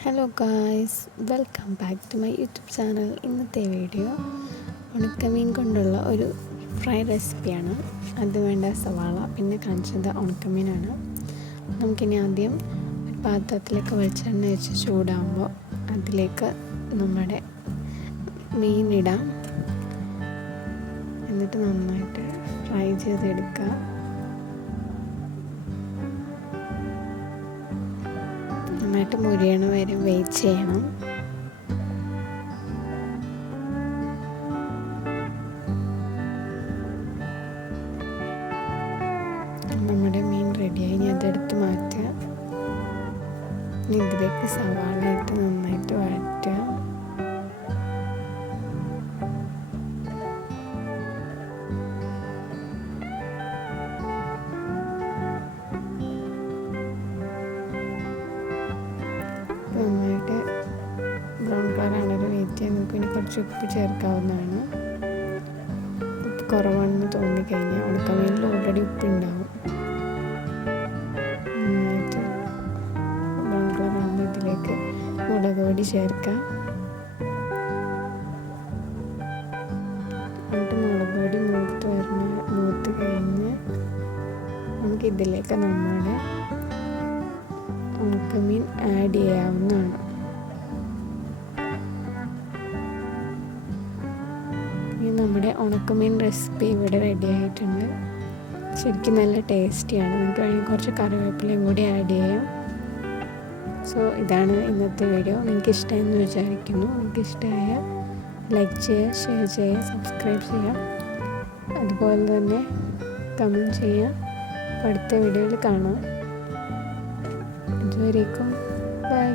Hello guys welcome back to my YouTube channel ഇന്നത്തെ video ഉണക്കമീൻ കൊണ്ടുള്ള ഒരു ഫ്രൈ റെസിപ്പിയാണ് അത് വേണ്ട സവാള പിന്നെ കാണിച്ചത് ഉണക്കമീനാണ്. നമുക്കിനി ആദ്യം പാത്രത്തിലേക്ക് വെളിച്ചെണ്ണ വെച്ച് ചൂടാകുമ്പോൾ അതിലേക്ക് നമ്മുടെ മീനിടാം എന്നിട്ട് നന്നായിട്ട് ഫ്രൈ ചെയ്തെടുക്കുക നന്നായിട്ട് മുരിയണ വരെ വെയിറ്റ് ചെയ്യണം. നമ്മുടെ മീൻ റെഡിയായി ഞാൻ അതെടുത്ത് മാറ്റുക. ഇതിലേക്ക് സവാള നന്നായിട്ട് വഴറ്റുക കളറാണൊരു വെയിറ്റ് ചെയ്യാൻ നമുക്ക് ഇനി കുറച്ച് ഉപ്പ് ചേർക്കാവുന്നതാണ്. ഉപ്പ് കുറവാണെന്ന് തോന്നിക്കഴിഞ്ഞാൽ ഉണക്കമീനിൽ ഓൾറെഡി ഉപ്പുണ്ടാവും. നന്നായിട്ട് ബ്രൗൺ ഇതിലേക്ക് മുളക് ചേർക്കാം. എന്നിട്ട് മുളക് പൊടി മൂത്ത് വരണ മൂത്ത് കഴിഞ്ഞ് നമുക്ക് ഇതിലേക്ക് നമ്മുടെ ഉണക്കമീൻ ആഡ് ചെയ്യാവുന്നതാണ്. നമ്മുടെ ഉണക്കമീൻ റെസിപ്പി ഇവിടെ റെഡി ആയിട്ടുണ്ട്. ശരിക്കും നല്ല ടേസ്റ്റിയാണ് നമുക്ക് വേണമെങ്കിൽ കുറച്ച് കറിവേപ്പിലയും കൂടി ആഡ് ചെയ്യാം. സോ ഇതാണ് ഇന്നത്തെ വീഡിയോ നിങ്ങൾക്ക് ഇഷ്ടമായെന്ന് വിചാരിക്കുന്നു. നിങ്ങൾക്ക് ഇഷ്ടമായ ലൈക്ക് ചെയ്യുക ഷെയർ ചെയ്യുക സബ്സ്ക്രൈബ് ചെയ്യുക. അതുപോലെ തന്നെ കമന്റ് ചെയ്യുക. അടുത്ത വീഡിയോയിൽ കാണാം. ഇതുവരേക്കും ബൈ